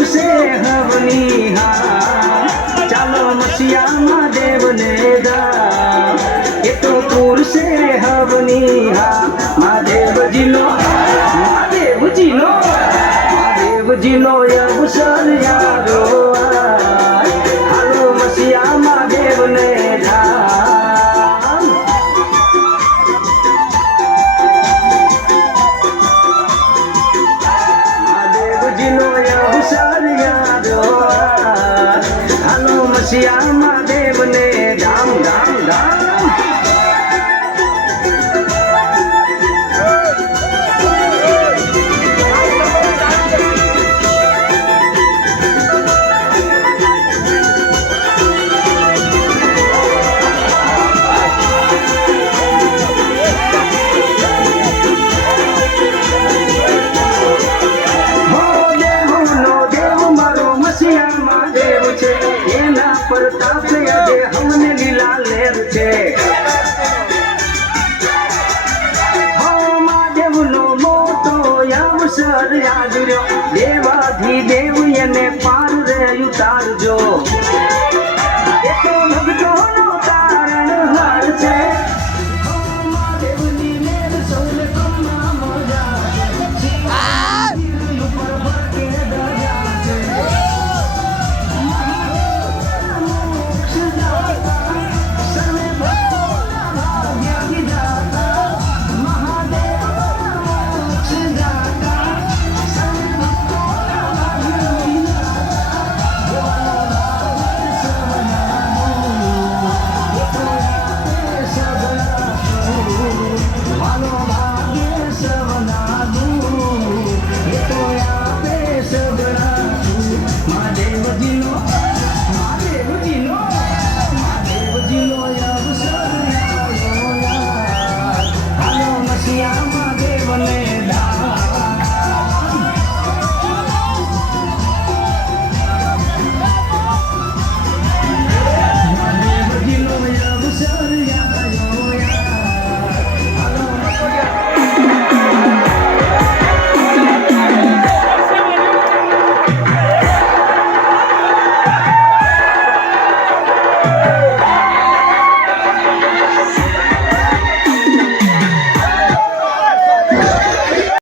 રમશે હવની હા ચાલો મસિયા મહાદેવને દા એ તો પૂરશે હવની હા મહાદેવજીનો મહાદેવજીનો મહાદેવજીનો અવસર યારો આ. મસિયા મહાદેવને ધામ ધામ ધામ પ્રતાપ આજે અમને લીલા લેર છે અવસર યાદ રહ્યો દેવાથી દેવ એને પાર રે ઉતારજો